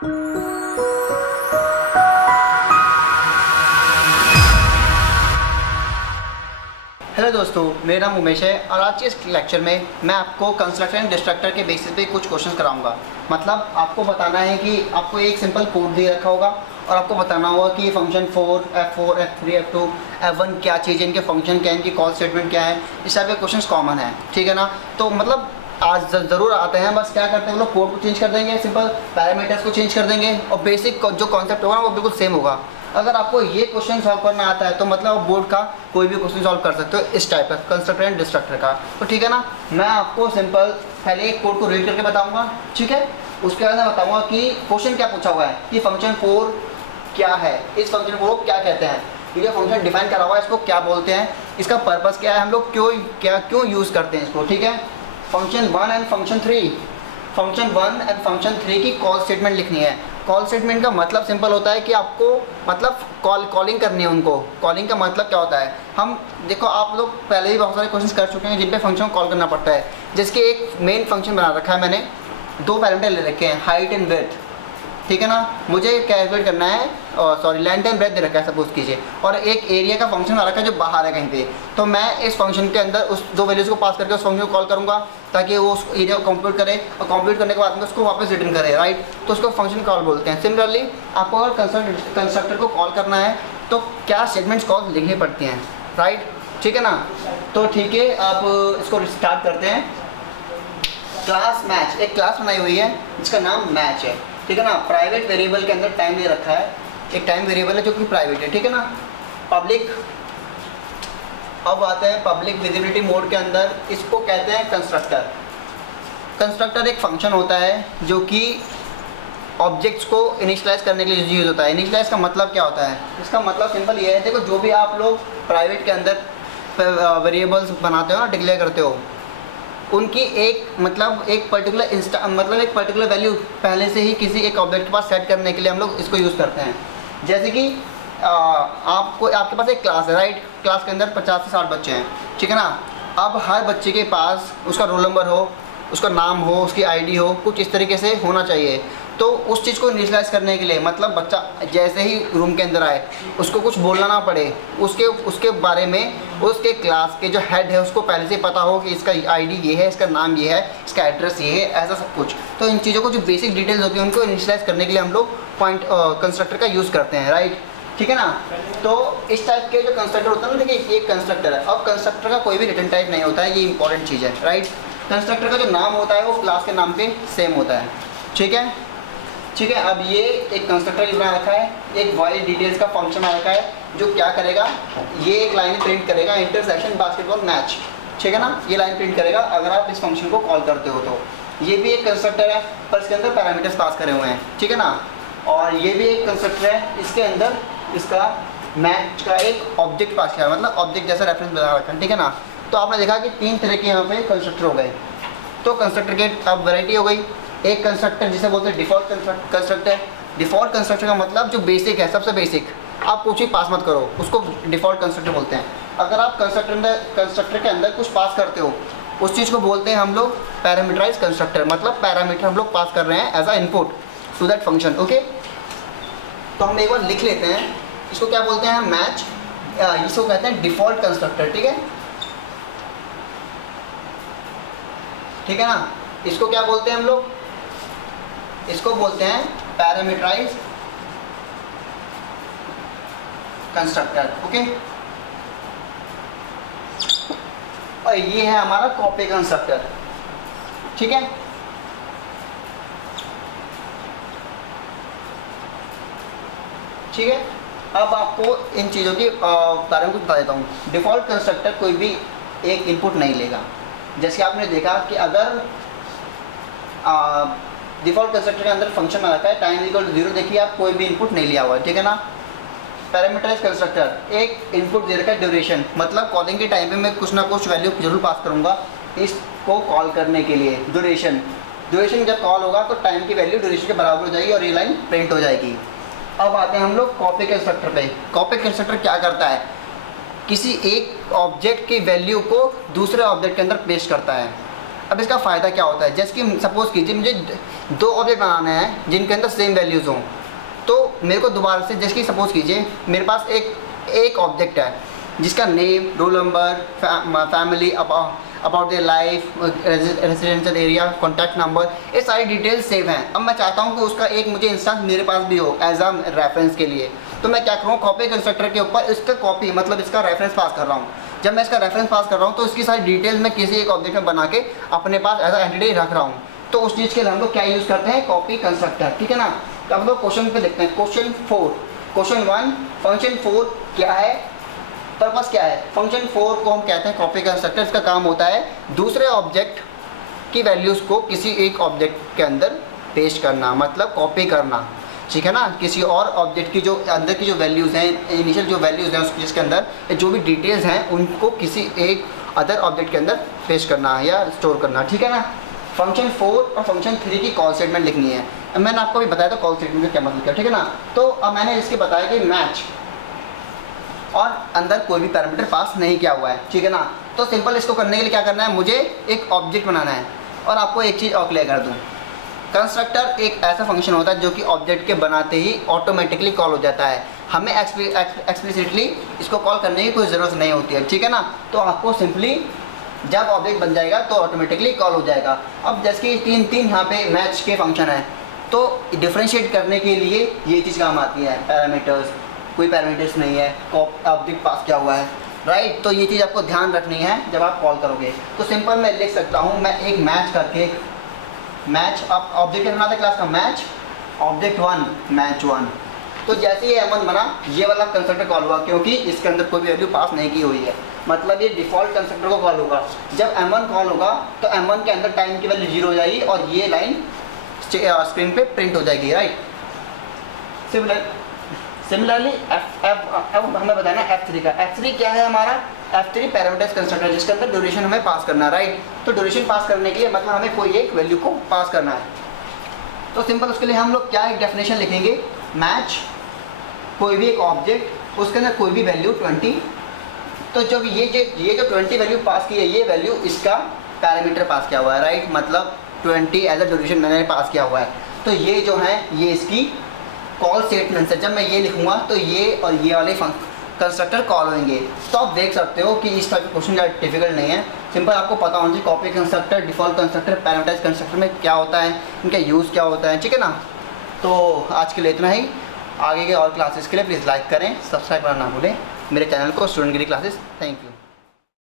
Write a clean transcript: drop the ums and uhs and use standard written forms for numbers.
Hello दोस्तों, मेरा नाम उमेश है और आज के इस लेक्चर में मैं आपको कंस्ट्रक्टर एंड डिस्ट्रक्टर के बेसिस पे कुछ क्वेश्चंस कराऊंगा। मतलब आपको बताना है कि आपको एक सिंपल कोड दे रखा होगा और आपको बताना होगा कि function F4, F3, F2, F1 क्या चीज़ है, इनके फंक्शन क्या है, इनकी कॉल स्टेटमेंट क्या है। इस टाइप के क्वेश्चन कॉमन है, ठीक है ना। तो मतलब आज ज़रूर आते हैं, बस क्या करते हैं हम लोग कोड को चेंज कर देंगे, सिंपल पैरामीटर्स को चेंज कर देंगे और बेसिक जो कॉन्सेप्ट होगा ना वो बिल्कुल सेम होगा। अगर आपको ये क्वेश्चन सॉल्व करना आता है तो मतलब आप बोर्ड का कोई भी क्वेश्चन सॉल्व कर सकते हो इस टाइप का कंस्ट्रक्टर एंड डिस्ट्रक्टर का। तो ठीक है ना, मैं आपको सिंपल पहले एक कोड को रीड करके बताऊंगा, ठीक है। उसके बाद मैं बताऊंगा कि क्वेश्चन क्या पूछा हुआ है कि फंक्शन 4 क्या है, इस फंक्शन को क्या कहते हैं, ये जो फंक्शन डिफाइन करा हुआ है इसको क्या बोलते हैं, इसका पर्पस क्या है, हम लोग क्यों यूज़ करते हैं इसको, ठीक है। Function 1 and function 3, function 1 and function 3 की कॉल स्टेटमेंट लिखनी है। कॉल स्टेटमेंट का मतलब सिंपल होता है कि आपको मतलब कॉलिंग करनी है उनको। कॉलिंग का मतलब क्या होता है, हम देखो आप लोग पहले ही बहुत सारे क्वेश्चन कर चुके हैं जिन पे फंक्शन को कॉल करना पड़ता है। जिसके एक मेन फंक्शन बना रखा है मैंने, 2 पैरामीटर ले रखे हैं, हाइट एंड विड्थ, ठीक है ना। मुझे कैलकुलेट करना है, लेंथ एंड ब्रेथ दे रखा है सपोज कीजिए, और एक एरिया का फंक्शन आ रखा है जो बाहर है कहीं पे। तो मैं इस फंक्शन के अंदर उस 2 वैल्यूज़ को पास करके उस फंक्शन को कॉल करूँगा ताकि वो उस एरिया को कंप्यूट करे और कंप्यूट करने के बाद में उसको वापस रिटर्न करे, राइट। तो उसको फंक्शन कॉल बोलते हैं। सिमिलरली आपको अगर कंस्ट्रक्टर को कॉल करना है तो क्या स्टेटमेंट्स कॉल लिखनी पड़ती हैं, राइट, ठीक है ना। तो ठीक है, आप इसको स्टार्ट करते हैं। क्लास मैच, एक क्लास बनाई हुई है जिसका नाम मैच है, ठीक है ना। प्राइवेट वेरिएबल के अंदर टाइम दे रखा है, एक टाइम वेरिएबल है जो कि प्राइवेट है, ठीक है ना। पब्लिक, अब आते हैं पब्लिक विजिबिलिटी मोड के अंदर, इसको कहते हैं कंस्ट्रक्टर। कंस्ट्रक्टर एक फंक्शन होता है जो कि ऑब्जेक्ट्स को इनिशियलाइज करने के लिए यूज़ होता है। इनिशियलाइज का मतलब क्या होता है, इसका मतलब सिंपल ये है, देखो जो भी आप लोग प्राइवेट के अंदर वेरिएबल्स बनाते हो ना, डिक्लेयर करते हो, उनकी एक पर्टिकुलर वैल्यू पहले से ही किसी एक ऑब्जेक्ट के पास सेट करने के लिए हम लोग इसको यूज़ करते हैं। जैसे कि आपके पास एक क्लास है, राइट, क्लास के अंदर 50 से 60 बच्चे हैं, ठीक है ना। अब हर बच्चे के पास उसका रोल नंबर हो, उसका नाम हो, उसकी आईडी हो, कुछ इस तरीके से होना चाहिए। तो उस चीज़ को इनिशियलाइज करने के लिए, मतलब बच्चा जैसे ही रूम के अंदर आए उसको कुछ बोलना ना पड़े, उसके बारे में उसके क्लास के जो हेड है उसको पहले से पता हो कि इसका आईडी ये है, इसका नाम ये है, इसका एड्रेस ये है, ऐसा सब कुछ। तो इन चीज़ों को जो बेसिक डिटेल्स होती है उनको इनिशियलाइज करने के लिए हम लोग कंस्ट्रक्टर का यूज़ करते हैं, राइट, ठीक है ना। तो इस टाइप के जो कंस्ट्रक्टर होता है ना, देखिए ये कंस्ट्रक्टर है। अब कंस्ट्रक्टर का कोई भी रिटर्न टाइप नहीं होता है, ये इंपॉर्टेंट चीज़ है, राइट। कंस्ट्रक्टर का जो नाम होता है वो क्लास के नाम पे सेम होता है, ठीक है, ठीक है। अब ये एक कंस्ट्रक्टर बना रखा है, एक वॉइड डिटेल्स का फंक्शन आ रखा है जो क्या करेगा, ये एक लाइन प्रिंट करेगा, इंटरसेक्शन बास्केटबॉल मैच, ठीक है ना। ये लाइन प्रिंट करेगा अगर आप इस फंक्शन को कॉल करते हो तो। ये भी एक कंस्ट्रक्टर है पर इसके अंदर पैरामीटर्स पास करे हुए हैं, ठीक है ना। और ये भी एक कंस्ट्रक्टर है, इसके अंदर इसका मैच का एक ऑब्जेक्ट पास किया है, मतलब ऑब्जेक्ट जैसा रेफरेंस बना रखा है, ठीक है ना। तो आपने देखा कि 3 तरह के यहाँ पे कंस्ट्रक्टर हो गए। तो कंस्ट्रक्टर के अब वैरायटी हो गई। एक कंस्ट्रक्टर जिसे बोलते हैं डिफ़ॉल्ट कंस्ट्रक्टर। डिफ़ॉल्ट कंस्ट्रक्टर का मतलब जो बेसिक है, सबसे बेसिक, आप कुछ ही पास मत करो, उसको डिफ़ॉल्ट कंस्ट्रक्टर बोलते हैं। अगर आप कंस्ट्रक्टर के अंदर कुछ पास करते हो उस चीज़ को बोलते हैं हम लोग पैरामीटराइज कंस्ट्रक्टर। मतलब पैरामीटर हम लोग पास कर रहे हैं as a input to that function, okay. तो हम एक बार लिख लेते हैं, इसको क्या बोलते हैं मैच, इसको कहते हैं डिफ़ॉल्ट कंस्ट्रक्टर, ठीक है, ठीक है ना। इसको क्या बोलते हैं हम लोग, इसको बोलते हैं पैरामीटराइज कंस्ट्रक्टर, ओके। और ये है हमारा कॉपी कंस्ट्रक्टर, ठीक है। ठीक है, अब आपको इन चीज़ों के बारे में कुछ बता देता हूँ। डिफ़ॉल्ट कंस्ट्रक्टर कोई भी एक इनपुट नहीं लेगा। जैसे आपने देखा कि अगर डिफ़ॉल्ट कंस्ट्रक्टर के अंदर फंक्शन में आता है टाइम इक्वल टू 0, देखिए आप कोई भी इनपुट नहीं लिया हुआ है, ठीक है ना। पैरामीटराइज कंस्ट्रक्टर एक इनपुट दे रखा है ड्यूरेशन, मतलब कॉलिंग के टाइम पे मैं कुछ ना कुछ वैल्यू जरूर पास करूँगा इसको कॉल करने के लिए। ड्यूरेशन जब कॉल होगा तो टाइम की वैल्यू ड्यूरेशन के बराबर हो जाएगी और ये लाइन प्रिंट हो जाएगी। अब आते हैं हम लोग कॉपी कंस्ट्रक्टर पे। कॉपी कंस्ट्रक्टर क्या करता है, किसी एक ऑब्जेक्ट की वैल्यू को दूसरे ऑब्जेक्ट के अंदर पेस्ट करता है। अब इसका फ़ायदा क्या होता है, जैसे कि सपोज़ कीजिए मुझे 2 ऑब्जेक्ट बनाने हैं जिनके अंदर सेम वैल्यूज़ हों, तो मेरे को दोबारा से, जैसे कि सपोज़ कीजिए मेरे पास एक ऑब्जेक्ट है जिसका name, roll number, family, about their life, residential area, contact number, ये सारी डिटेल्स सेव हैं। अब मैं चाहता हूँ कि उसका एक मुझे इंस्टेंस मेरे पास भी हो एज अ रेफरेंस के लिए, तो मैं क्या करूँ, कॉपी कंस्ट्रक्टर के ऊपर इसका कॉपी मतलब इसका रेफरेंस पास कर रहा हूँ। जब मैं इसका रेफरेंस पास कर रहा हूँ तो इसकी सारी डिटेल्स मैं किसी एक ऑब्जेक्ट में बना के अपने पास एज अ एंटिटी रख रहा हूँ। तो उस चीज़ के लिए हम लोग क्या यूज़ करते हैं, कॉपी कंस्ट्रक्टर, ठीक है ना। तो हम लोग क्वेश्चन पे देखते हैं, क्वेश्चन 1 फंक्शन 4 क्या है, पर्पस क्या है। फंक्शन 4 को हम कहते हैं कॉपी कंस्ट्रक्टर। इसका काम होता है दूसरे ऑब्जेक्ट की वैल्यूज़ को किसी एक ऑब्जेक्ट के अंदर पेस्ट करना, मतलब कॉपी करना, ठीक है ना। किसी और ऑब्जेक्ट की जो अंदर की जो वैल्यूज़ हैं, इनिशियल जो वैल्यूज़ हैं उसकी, जिसके अंदर जो भी डिटेल्स हैं उनको किसी एक अदर ऑब्जेक्ट के अंदर पेस्ट करना या स्टोर करना, ठीक है ना। फंक्शन 4 और फंक्शन 3 की कॉल स्टेटमेंट लिखनी है। अब मैंने आपको भी बताया था कॉल स्टेटमेंट का क्या मतलब क्या, ठीक है ना। तो अब मैंने इसके बताया कि मैच और अंदर कोई भी पैरामीटर पास नहीं किया हुआ है, ठीक है ना। तो सिंपल इसको करने के लिए क्या करना है, मुझे एक ऑब्जेक्ट बनाना है। और आपको एक चीज़ और क्लियर कर दूँ, कंस्ट्रक्टर एक ऐसा फंक्शन होता है जो कि ऑब्जेक्ट के बनाते ही ऑटोमेटिकली कॉल हो जाता है। हमें एक्सप्लिसिटली इसको कॉल करने की कोई ज़रूरत नहीं होती है, ठीक है ना। तो आपको सिंपली जब ऑब्जेक्ट बन जाएगा तो ऑटोमेटिकली कॉल हो जाएगा। अब जैसे कि तीन यहाँ पे मैच के फंक्शन है, तो डिफ्रेंशिएट करने के लिए ये चीज़ काम आती है, पैरामीटर्स, कोई पैरामीटर्स नहीं है, ऑब्जेक्ट पास किया हुआ है, राइट। तो ये चीज़ आपको ध्यान रखनी है जब आप कॉल करोगे। तो सिंपल मैं लिख सकता हूँ, मैं एक मैच करके, मैच आप ऑब्जेक्ट बनाते क्लास का, मैच ऑब्जेक्ट 1 मैच 1। तो जैसे ये M1 बना, ये वाला कंस्ट्रक्टर कॉल हुआ क्योंकि इसके अंदर कोई भी वैल्यू पास नहीं की हुई है, मतलब ये डिफ़ॉल्ट कंस्ट्रक्टर को कॉल होगा। जब M1 कॉल होगा तो M1 के अंदर टाइम की वैल्यू 0 हो जाएगी और ये लाइन स्क्रीन पे प्रिंट हो जाएगी, राइट। सिमिलरली अब हमें बताना F3 का। F3 क्या है हमारा, F3 पैरामीटर्स कंस्ट्रक्टर जिसके अंदर ड्यूरेशन हमें पास करना है, राइट। तो ड्यूरेशन पास करने के लिए मतलब हमें कोई एक वैल्यू को पास करना है। तो सिंपल उसके लिए हम लोग क्या एक डेफिनेशन लिखेंगे, मैच कोई भी एक ऑब्जेक्ट, उसके अंदर कोई भी वैल्यू 20। तो जब ये जो 20 वैल्यू पास की है, ये वैल्यू इसका पैरामीटर पास किया हुआ है, राइट। मतलब 20 एज अ ड्यूरेशन मैंने पास किया हुआ है। तो ये जो है ये इसकी कॉल स्टेटमेंट है। जब मैं ये लिखूँगा तो ये और ये वाले कंस्ट्रक्टर कॉल होंगे। तो आप देख सकते हो कि इस टाइप का क्वेश्चन ज़्यादा डिफिकल्ट नहीं है, सिंपल आपको पता होना चाहिए copy constructor, default constructor, parameterized constructor में क्या होता है, इनका यूज़ क्या होता है, ठीक है ना। तो आज के लिए इतना ही। आगे के और क्लासेस के लिए प्लीज़ लाइक करें, सब्सक्राइब करना ना भूलें मेरे चैनल को, student Giri classes. Thank you.